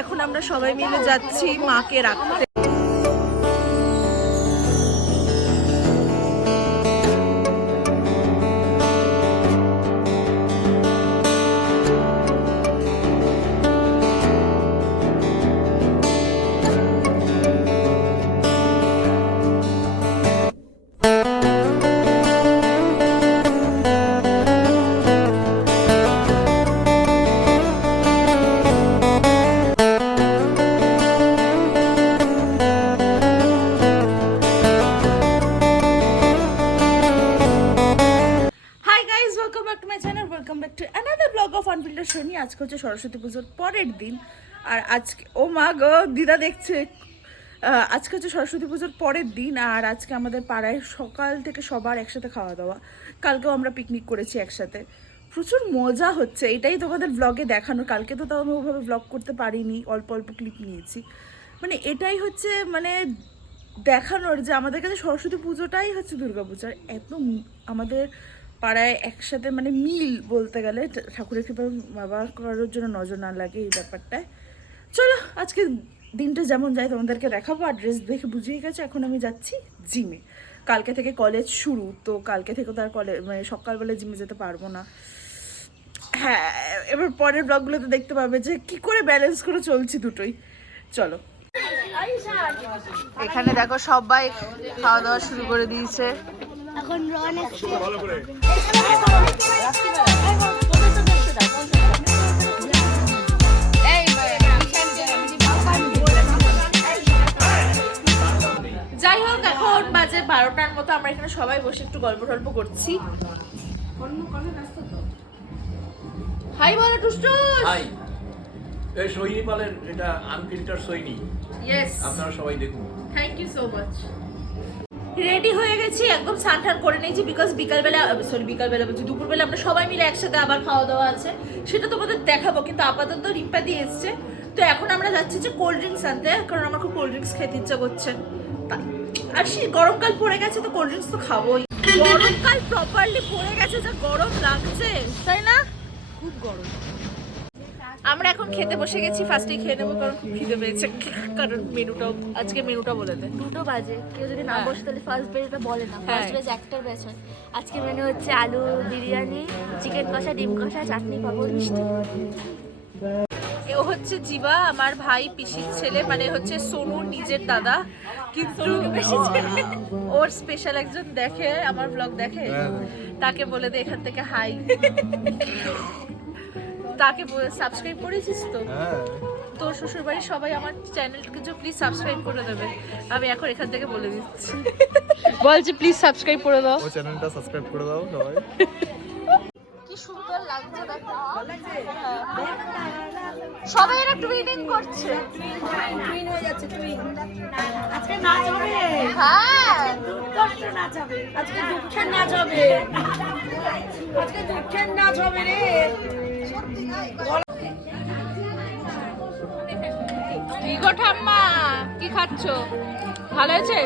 এখন আমরা সবাই মিলে যাচ্ছি মাকে রাখতে। আনফিল্টার শনি, আজকে হচ্ছে সরস্বতী পুজোর পরের দিন। আর আজকে, ও মা গো, দিদা দেখছে। আজকে হচ্ছে সরস্বতী পুজোর পরের দিন, আর আজকে আমাদের পাড়ায় সকাল থেকে সবার একসাথে খাওয়া দাওয়া কালকেও আমরা পিকনিক করেছি একসাথে। প্রচুর মজা হচ্ছে, এটাই তোমাদের ব্লগে দেখানো। কালকে তো তাও আমি ওভাবে ব্লগ করতে পারিনি, অল্প অল্প ক্লিপ নিয়েছি। মানে এটাই হচ্ছে মানে দেখানোর যে আমাদের কাছে সরস্বতী পুজোটাই হচ্ছে দুর্গা পূজার এত আমাদের পাড়ায় একসাথে মানে মিল বলতে গেলে ঠাকুরের কৃপা বাবা করার জন্য নজর না লাগে এই ব্যাপারটায়। চলো আজকে দিনটা যেমন যায় তোমাদেরকে দেখাবো আর ড্রেস দেখে বুঝিয়ে গেছে এখন আমি যাচ্ছি জিমে কালকে থেকে কলেজ শুরু তো কালকে থেকে তো আর কলেজ মানে সকালবেলা জিমে যেতে পারব না। হ্যাঁ এবার পরের ব্লগগুলোতে দেখতে পাবে যে কি করে ব্যালেন্স করে চলছি দুটোই। চলো। এখানে দেখো সবাই খাওয়া দাওয়া শুরু করে দিয়েছে। এখন রন এসছে যাই হোক এখন বাজে বারোটার মতো আমরা এখানে সবাই বসে একটু গল্প টল্প করছি। হাই বলো টুস্টুস। হাই। এই সৈনী পালের এটা আনফিল্টার সৈনী ইয়েস আপনারা সবাই দেখুন। Thank you so much ready হয়ে গেছি, একদম স্নান টান করে নিয়েছি বিকজ বিকালবেলা সরি বিকালবেলা বলছি, দুপুরবেলা আমরা সবাই মিলে একসাথে আবার খাওয়া দাওয়া আছে। সেটা তোমাদের দেখাবো, কিন্তু আপাতত রিম্পা দিয়ে এসছে। তো এখন আমরা যাচ্ছি যে কোল্ড ড্রিঙ্কস আনতে, কারণ আমার খুব কোল্ড ড্রিঙ্কস খেতে ইচ্ছা করছে। আর সেই গরমকাল পড়ে গেছে তো কোল্ড ড্রিঙ্কস তো খাবোই। গরমকাল প্রপারলি পড়ে গেছে যা গরম লাগছে, তাই না? খুব গরম। আমরা এখন খেতে বসে গেছি ফার্স্টে খেয়ে নেব কারণ খুব খিদে পেয়েছে। কারণ মেনুটাও আজকে মেনুটা বলে দে। দুটো বাজে কেউ যদি না হ্যাঁ। বসে তাহলে ফার্স্ট বেজ এটা বলে না। হ্যাঁ। ফার্স্ট বেজ একটার ব্যাচ হয়। আজকে মেনু হচ্ছে আলু বিরিয়ানি চিকেন কষা ডিম কষা চাটনি পাপড় মিষ্টি। ও হচ্ছে জিবা আমার ভাই পিসির ছেলে মানে হচ্ছে সোনুর নিজের দাদা। কিন্তু ওর স্পেশাল একজন দেখে আমার ব্লগ দেখে। তাকে বলে দে এখান থেকে হাই তাকে সাবস্ক্রাইব করেছিস তো? তোর শ্বশুর বাড়ির সবাই আমার চ্যানেলকে যে প্লিজ সাবস্ক্রাইব করে দেবে। আমি এখন এখান থেকে বলে দিচ্ছি। বলছে প্লিজ সাবস্ক্রাইব করে দাও। ও চ্যানেলটা সাবস্ক্রাইব করে দাও সবাই। কি সুন্দর লাগছে দেখো। সবাই এরা টুইনিং করছে। টুইন হয়ে যাচ্ছে টুইন আজকে নাচ হবে হ্যাঁ। দুর্দর্শ নাচ হবে আজকে দুঃখের নাচ হবে আজকে দুঃখের নাচ হবে রে। কি ঠাম্মা? কি খাচ্ছ? ভালো হয়েছে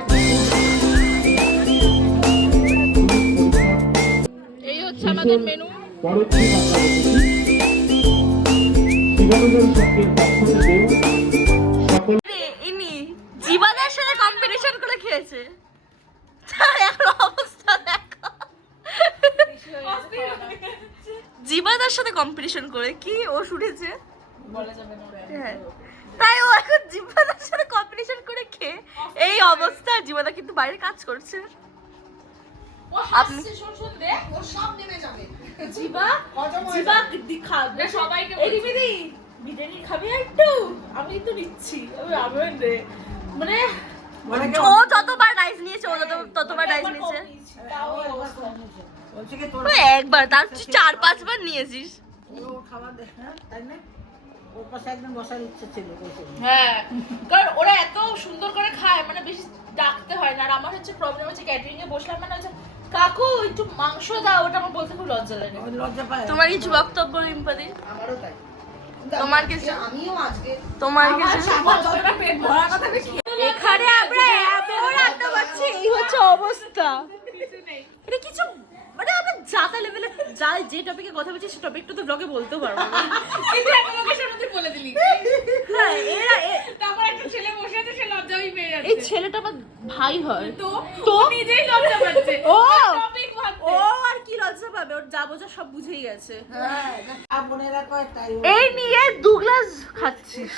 এই হচ্ছে আমাদের মেনু। কম্পিটিশন করে। কি? ও শুনেছে? হ্যাঁ। তাই ও এখন জীবাদার সাথে কম্পিটিশন করে খেয়ে এই অবস্থা জীবাদা কিন্তু বাইরে কাজ করছে। আপনি জিবা জিবা দি- খাবে সবাইকে এই দিদি বিরিয়ানি খাবি একটু? আমি তো নিচ্ছি। রে- মানে ও যতবার রাইস নিয়েছে ও যত- ততবার রাইস নিয়েছে। একবার তার চার পাঁচবার নিয়েছিস। হ্যাঁ কারণ ওরা এত সুন্দর করে খায় মানে বেশি ডাকতে হয় না। আর আমার হচ্ছে প্রবলেম হচ্ছে ক্যাটারিং এ বসলাম মানে হচ্ছে কাকু একটু মাংস দাও। ওটা আমার বলতে খুব লজ্জা লাগে। তোমার কিছু বক্তব্য রিম্পাদি? তোমার কিছু তোমার কিছু এখানে আমরা এত রান্না পাচ্ছি এই হচ্ছে অবস্থা। এটা কিছু মানে আমরা যাতা লেভেলে যা যে টপিকে কথা বলছি সে টপিকটা তো ব্লগে বলতেও পারব। না। কিন্তু এখন ওকে সামনে বলে দিলি। এরা তারপর একটা ছেলে বসে আছে সে লজ্জাই পেয়ে যাচ্ছে। এই ছেলেটা আমার ভাই হয়। তো তো? নিজেই লজ্জা পাচ্ছে। ও! টপিক ও আর কি লজ্জা পাবে? ওর যা বোঝা সব বুঝেই গেছে। বোনেরা কয় তাই এই নিয়ে দু গ্লাস খাচ্ছিস।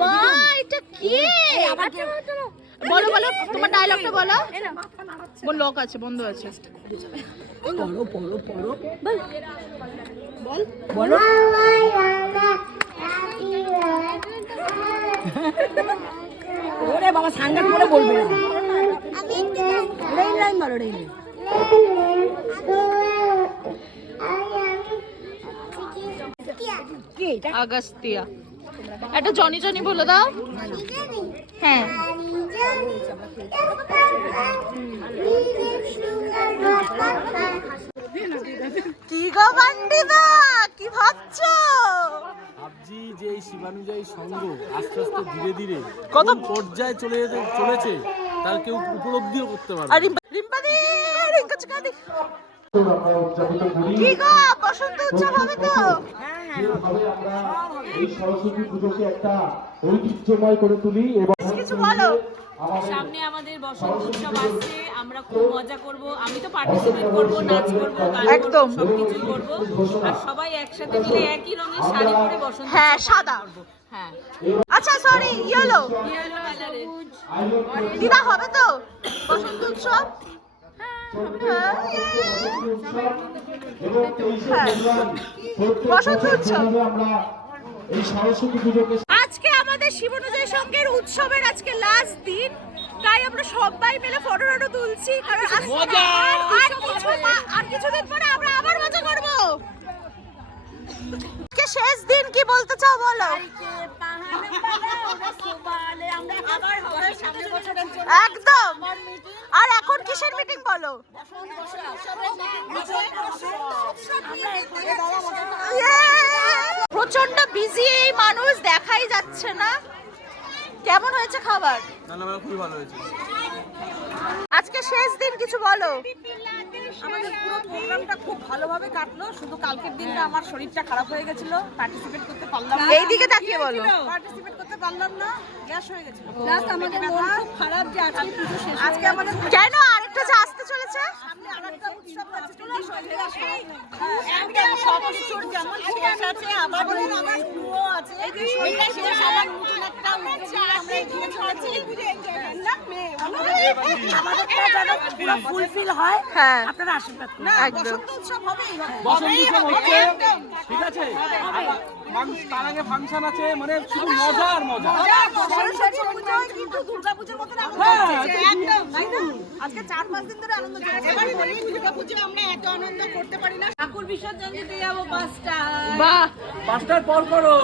মা এটা কি? বলো বলো তোমার ডায়লগটা বলো। বল লক আছে বন্ধ আছে। ওরে বাবা সাঙ্গাত করে বলবে লাইন মারো আগাস্তিয়া। একটা জনি জনি বলে দাও। হ্যাঁ। কি গো বান্ডিদা কি ভাবছ? ভাবছি যে এই শিবানুযায়ী সঙ্গ আস্তে আস্তে ধীরে ধীরে কত- পর্যায়ে চলে যেতে চলেছে তার কেউ উপলব্ধিও করতে পারবে আর না। রিম্পা রিম্পা দি রিঙ্কা চিকাদি কি গো বসন্ত উৎসব হবে তো? যেভাবে আমরা এই সরস্বতী পুজোকে একটা ঐতিহ্যময় করে তুলি এবং কিছু বলো। সামনে আমাদের বসন্ত উৎসব আসছে আমরা খুব মজা করব। আমি তো পার্টিসিপেট করব নাচ করব একদম। সবকিছু করব। আর সবাই একসাথে মিলে একই রঙের শাড়ি পরে বসন্ত হ্যাঁ সাদা। করব। হ্যাঁ। আচ্ছা সরি ইয়েলো ইয়েলো কালারে দিদা হবে তো? বসন্ত উৎসব? হ্যাঁ, আজকে আমাদের শিবনুজয় সঙ্গের উৎসবের আজকে লাস্ট দিন। তাই আমরা সবাই মিলে ফটো টটো তুলছি কারণ আর- আর কিছু আর কিছুদিন পরে আমরা আবার মজা করব। শেষ দিন কি বলতে চাও বলো? একদম। আর এখন কিসের মিটিং বলো? প্রচণ্ড বিজি এই মানুষ দেখাই যাচ্ছে না। কেমন হয়েছে খাবার? খুবই ভালো হয়েছে। আজকে শেষ দিন কিছু বলো। আমাদের পুরো প্রোগ্রামটা খুব ভালোভাবে কাটলো। শুধু কালকের দিনটা আমার শরীরটা খারাপ হয়ে গেছিল। পার্টিসিপেট করতে পারলাম না। এইদিকে তাকিয়ে বলো। পার্টিসিপেট করতে পারলাম না। গ্যাস হয়ে গেছিল। প্লাস আমাদের মন খুব খারাপ যে আজকে পুজো শেষ আজকে আমাদের কেন আরেকটা যে আসতে চলেছে? সামনে আরেকটা উৎসব আছে। চলে আসো এদিকে আসো। একদম সব কিছুর যেমন শেষ আছে আবার আমার শুরুও আছে। ওইটা শেষ আবার নতুন একটা উৎসব আমরা এগিয়ে চলেছি। আমাদেরটা যেন পুরো ফুলফিল হয়। হ্যাঁ। আপনারা আশীর্বাদ করুন। বসন্ত উৎসব হবেই। হবে বসন্ত উৎসব হচ্ছে ঠিক আছে? তার আগে ফাংশন আছে মানে শুধু মজা আর মজা। সরস্বতী পুজোয় কিন্তু দুর্গাপুজোর আনন্দ হ্যাঁ, একদম। আজকে চার পাঁচ দিন ধরে আনন্দ এবার বলি দুর্গাপুজো আমরা এত আনন্দ করতে পারি না। ঠাকুর বিসর্জন দিতে যাব পাঁচটা বাহ। পাঁচটার পর করো।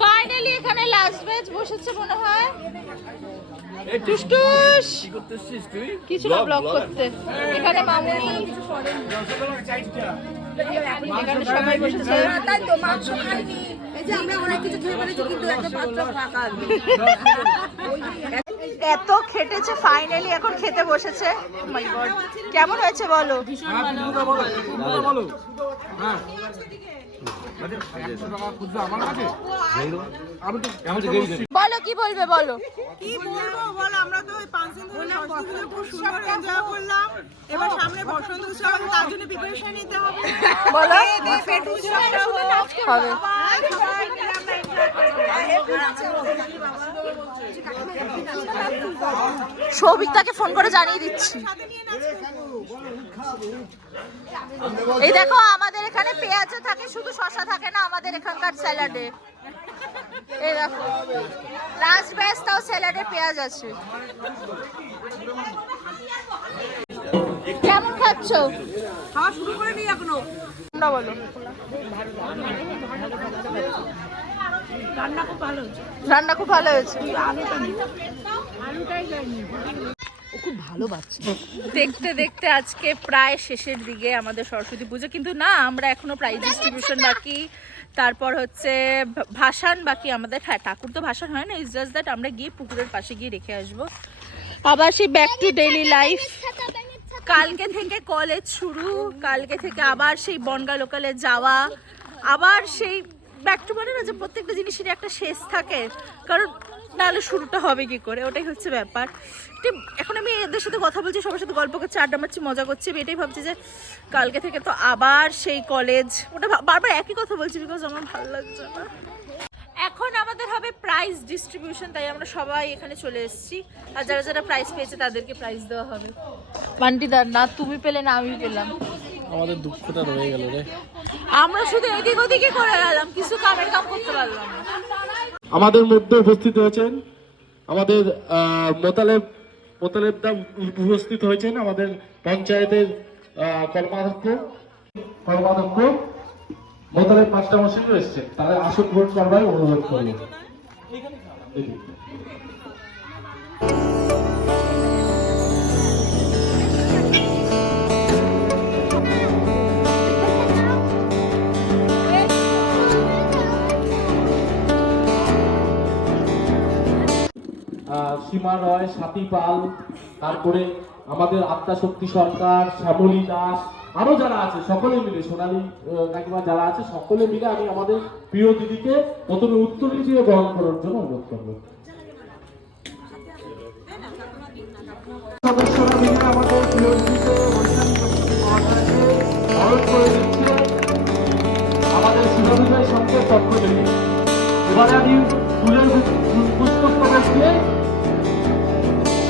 ফাইনালি এখানে লাস্ট ব্যাচ বসেছে মনে হয়। টুসটুস করতে কিছু না ব্লগ করতে এখানে মামুনি এখানে সবাই বসেছে তাই? তো মাংস খাইনি এই যে আমরা অনেক কিছু খেয়ে ফেলেছি কিন্তু একটা পাত্র ফাঁকা এত খেটেছে ফাইনালি এখন খেতে বসেছে। মাই গড কেমন হয়েছে বলো? হ্যাঁ বলো বলো হ্যাঁ। বলো কি বলবে বলো। কি বলব বল আমরা তো পাঁচ দিন ধরে খুব সুন্দর এনজয় করলাম। এবার সামনে বসন্ত উৎসব তার জন্য প্রিপারেশন নিতে হবে। বলো। পেট উৎসবটা হবে। সৌভিকটাকে ফোন করে জানিয়ে দিচ্ছি। এই দেখো আমাদের এখানে পেঁয়াজে থাকে শুধু শশা থাকে না আমাদের এখানকার স্যালাডে। এই দেখো লাস্ট ব্যাচ তাও স্যালাডে পেঁয়াজ আছে। কেমন খাচ্ছ? খাওয়া শুরু করে নি এখনও। তোমরা বলো। রান্না খুব ভালো হচ্ছে রান্না খুব ভালো হয়েছে। দেখতে দেখতে আজকে প্রায় শেষের দিকে আমাদের সরস্বতী পুজো। কিন্তু না, আমরা এখনও প্রাইজ ডিস্ট্রিবিউশন বাকি। তারপর হচ্ছে ভাসান বাকি আমাদের। হ্যাঁ ঠাকুর তো ভাসান হয় না ইটস জাস্ট দ্যাট আমরা গিয়ে পুকুরের পাশে গিয়ে রেখে আসব। আবার সেই ব্যাক টু ডেইলি লাইফ কালকে থেকে কলেজ শুরু, কালকে থেকে আবার সেই বনগা লোকালে যাওয়া। আবার সেই ব্যাক টু বলে না যে প্রত্যেকটা জিনিসেরই একটা শেষ থাকে। কারণ নাহলে শুরুটা হবে কি করে? ওটাই হচ্ছে ব্যাপার। এখন আমি এদের সাথে কথা বলছি, সবার সাথে গল্প করছি, আড্ডা মারছি, মজা করছি। আমি এটাই ভাবছি যে কালকে থেকে তো আবার সেই কলেজ ওটা বারবার একই কথা বলছি বিকজ আমার ভালো লাগছে না। এখন আমাদের হবে প্রাইজ ডিস্ট্রিবিউশন তাই আমরা সবাই এখানে চলে এসেছি। আর যারা যারা প্রাইজ পেয়েছে তাদেরকে প্রাইজ দেওয়া হবে। পান্টিদার না, তুমি পেলে না আমি পেলাম। আমাদের দুঃখটা রয়ে গেল রে। আমরা শুধু এদিক ওদিকে করে গেলাম কিছু কামের কাম করতে পারলাম না। আমাদের মধ্যে উপস্থিত হয়েছেন আমাদের মোতালেব মোতালেব দা উপস্থিত হয়েছেন আমাদের পঞ্চায়েতের কর্মাধ্যক্ষ কর্মাধ্যক্ষ মোতালেব মাস্টারমশাইও এসছেন। তাদের আসন ভোট করবার অনুরোধ করব সীমা রয়, সাথী পাল, তারপরে আমাদের আত্মাশক্তি সরকার, শ্যামলী দাস, আরও যারা আছে, সকলে মিলে, সোনালী কাকিমা যারা আছে, সকলে মিলে আমি আমাদের প্রিয় দিদিকে প্রথমে উত্তর হিসেবে গ্রহণ করার জন্য অনুরোধ করব। আমাদের প্রিয় সঙ্গে থেকে এবারে আমি দিয়ে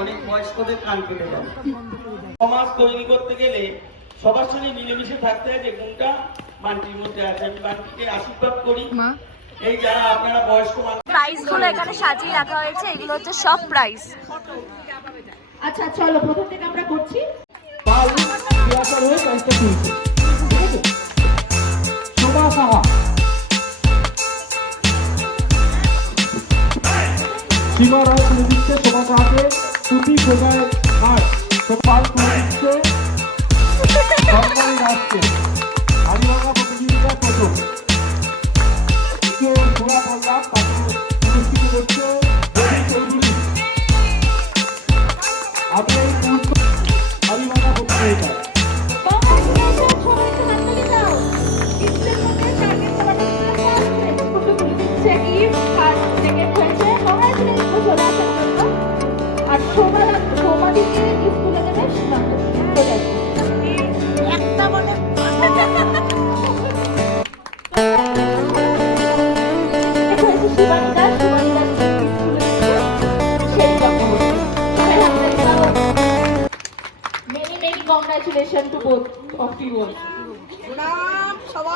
অনেক বয়স্কদের কান কেটে যাবে সমাজ তৈরি করতে গেলে সবার সঙ্গে মিলেমিশে থাকতে হয় যে কোনটা বান্টির মধ্যে আছে। আমি বান্টিকে আশীর্বাদ করি। এই যারা আপনারা বয়স্ক মানুষ প্রাইসগুলো এখানে সাজিয়ে রাখা হয়েছে। এগুলো হচ্ছে সব প্রাইস আচ্ছা চলো প্রথম থেকে আমরা করছি। শোভা সাহা সীমা রায় সাহাকে সুতি প্রদায় হাট সোপাল তুলে congratulation to both of you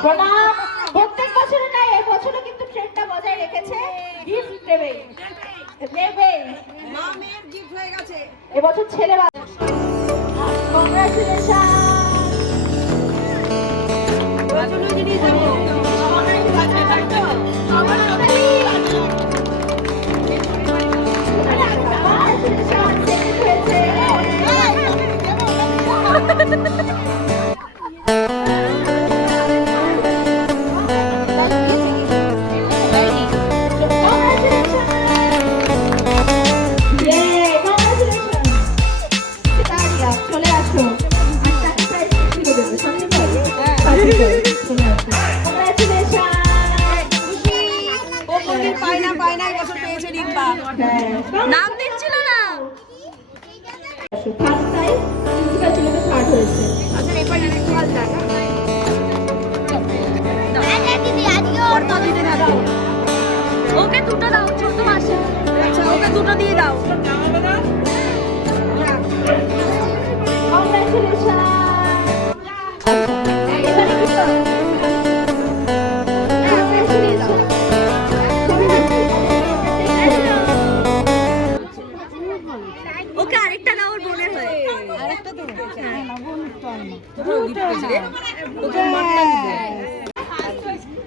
প্রণাম প্রত্যেক বছরে না এই বছরও কিন্তু ট্রেন্ডটা বজায় রেখেছে। গিফট দেবে। দেবে। মা মেয়ের গিফট হয়ে গেছে। এবছর ছেলে কংগ্রাচুলেশন প্রয়োজনীয় ha ha ha ha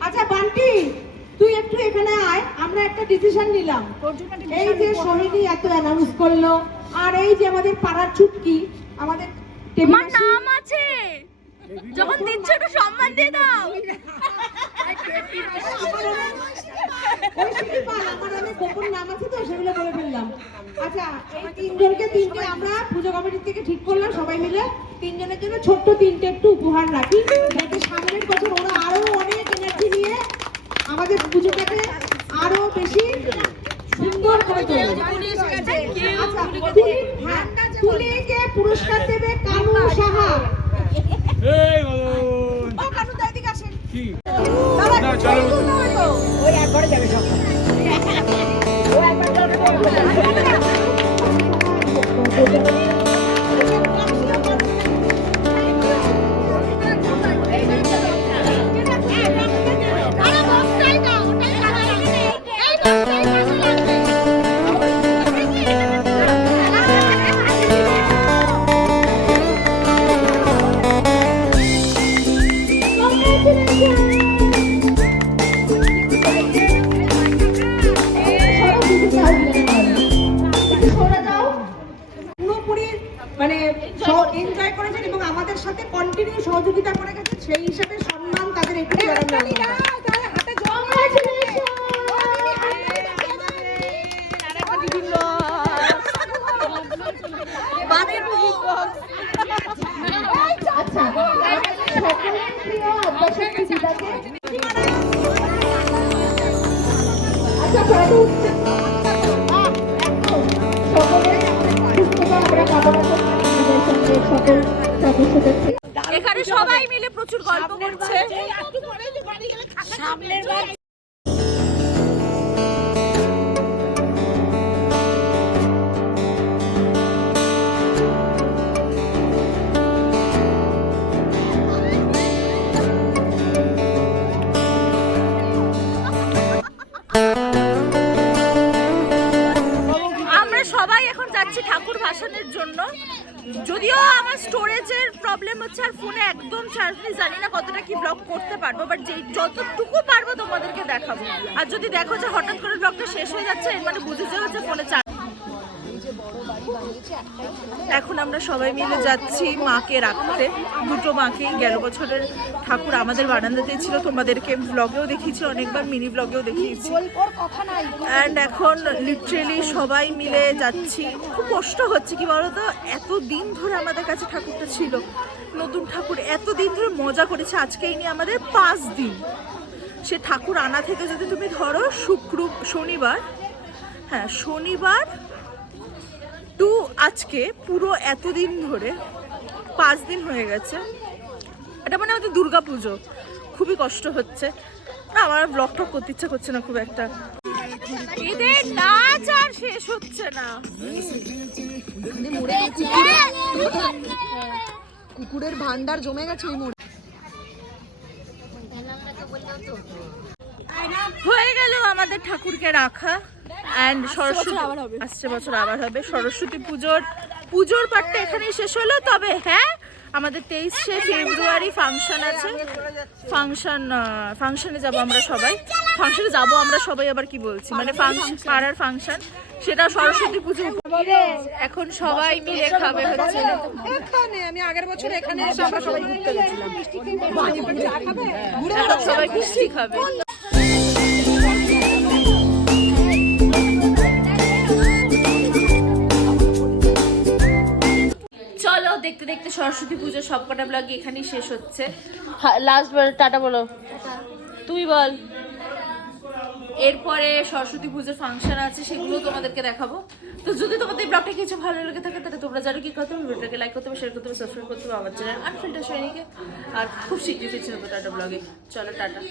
আচ্ছা বান্টি, তুই একটু এখানে আয়। আমরা একটা ডিসিশন নিলাম। এই যে সোহিনী এত অ্যানাউন্স করল, আর এই যে আমাদের পাড়ার চুটকি আমাদের আমার নাম আছে যখন দিচ্ছ একটু সম্মান দিয়ে দাও ওই শিল্পা, আমার অনেক গোপন নাম আছে তো সেগুলো বলে ফেললাম আচ্ছা তিনজনকে তিনটে আমরা পুজো কমিটির থেকে ঠিক করলাম সবাই মিলে তিনজনের জন্য ছোট্ট তিনটে একটু উপহার রাখি যাতে সামনের বছর ওরা আরও অনেক এনার্জি নিয়ে আমাদের পুজোটাকে আরও বেশি সুন্দর করে আচ্ছা তুলিকে পুরস্কার দেবে কানু সাহা এই কানু আসেন। কি? ওই একবারে যাবে সব। এখানে সবাই মিলে প্রচুর গল্প করছে। সামনের যদি দেখো যে হঠাৎ করে ব্লগটা শেষ হয়ে যাচ্ছে মানে বুঝে যাও যে ফোনে চার্জ এখন আমরা সবাই মিলে যাচ্ছি মাকে রাখতে। দুটো মাকে গেল বছরের ঠাকুর আমাদের বারান্দাতে ছিল। তোমাদেরকে ব্লগেও দেখিয়েছি, অনেকবার মিনি ব্লগেও দেখিয়েছি। অ্যান্ড এখন লিটারেলি সবাই মিলে যাচ্ছি। খুব কষ্ট হচ্ছে, কি বলতো? এত দিন ধরে আমাদের কাছে ঠাকুরটা ছিল। নতুন ঠাকুর এত দিন ধরে মজা করেছে। আজকেই নিয়ে আমাদের পাঁচ দিন। সে ঠাকুর আনা থেকে যদি তুমি ধরো শুক্র শনিবার হ্যাঁ শনিবার টু আজকে পুরো এতদিন ধরে পাঁচ দিন হয়ে গেছে এটা মানে আমাদের দুর্গা পুজো খুবই কষ্ট হচ্ছে না আমার ব্লগ টক করতে ইচ্ছা করছে না খুব একটা এদের নাচ আর শেষ হচ্ছে না কুকুরের ভান্ডার জমে গেছে ওই মোড়ে হয়ে গেল আমাদের ঠাকুরকে রাখা অ্যান্ড সরস্বতী আসছে বছর আবার হবে। সরস্বতী পুজোর পুজোর পার্টটা এখানেই শেষ হলো। তবে হ্যাঁ আমাদের তেইশে ফেব্রুয়ারি ফাংশন আছে। ফাংশন ফাংশনে যাব আমরা সবাই। ফাংশনে যাব আমরা সবাই আবার কি বলছি? মানে ফাংশন পাড়ার ফাংশন সেটা সরস্বতী পুজো। এখন সবাই মিলে খাবে হচ্ছে। এখানে আমি আগের বছর এখানে এসে আমরা সবাই ঘুরতে গেছিলাম। সবাই মিষ্টি খাবে। দেখতে দেখতে সরস্বতী পুজো সবকটা ব্লগ এখানেই শেষ হচ্ছে। লাস্ট বার টাটা বলো। তুই বল। এরপরে সরস্বতী পুজোর ফাংশন আছে সেগুলো তোমাদেরকে দেখাবো। তো যদি তোমাদের এই ব্লগটা কিছু ভালো লেগে থাকে তাহলে তোমরা জানো কি করতে হবে ভিডিওটাকে লাইক করতে হবে শেয়ার করতে হবে সাবস্ক্রাইব করতে হবে আমার চ্যানেল আনফিল্টার সৈনিকে আর খুব শীঘ্রই ফিরছি একটা ব্লগে চলো টাটা।